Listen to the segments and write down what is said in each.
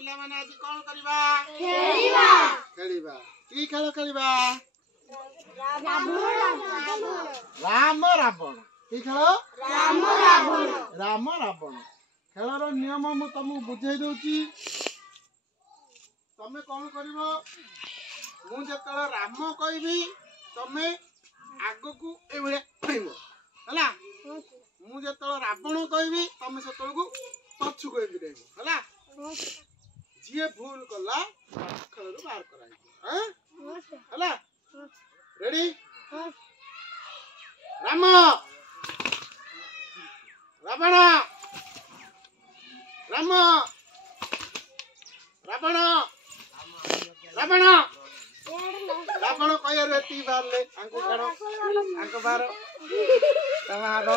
पिला माने आज कोन करबा खेलिबा खेलिबा की खेल खेलिबा राम रावण की खेल राम रावण खेलर नियम मु तुमको बुझाई दउची तमे कोन करबो मु जेतला राम कहबी तमे आगो को ए भले कहबो हला मु जेतला रावण कहबी तमे सेतल को पछु कहबी देबो हला जिए भूल कला खेलर बाहर कराई हैं हला रेडी राम रावण राम रावण रावण रावण कया रेती बारले आंको काढो आंको बारो तमा आगो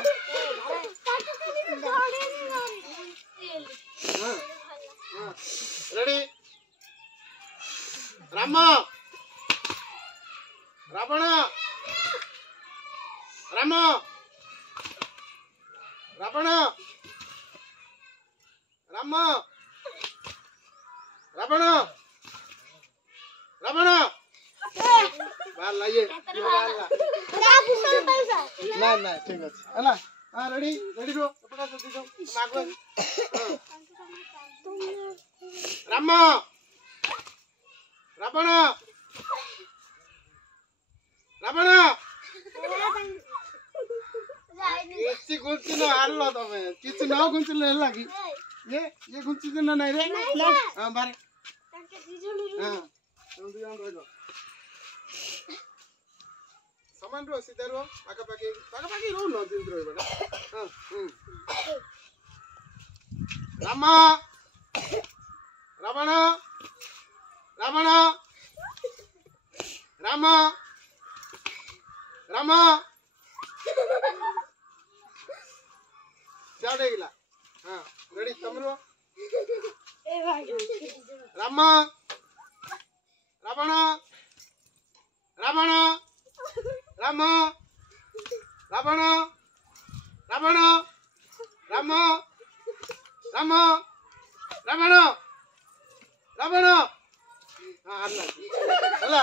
रेडी राम रावण राम रावण राम रावण रावण बारला ये बारला ना ना ठीक है हला हां रेडी रेडी रो पका दे दो मागो राम रावण रावण किसी गुंची न हारलो तमे किसी न गुंची ले लागी ये गुंची न नहीं रे हां बारे ताके दिजणी हां तुम दिजण रहो समान रो सीधा रो पाका पाकी रो न दिन रो बेटा हां राम रावण रावण राम राम चाड़े गिला हां रेडी तमरो ए भाई राम रावण रावण राम रावण रावण राम राम रावण रावण हां हल्ला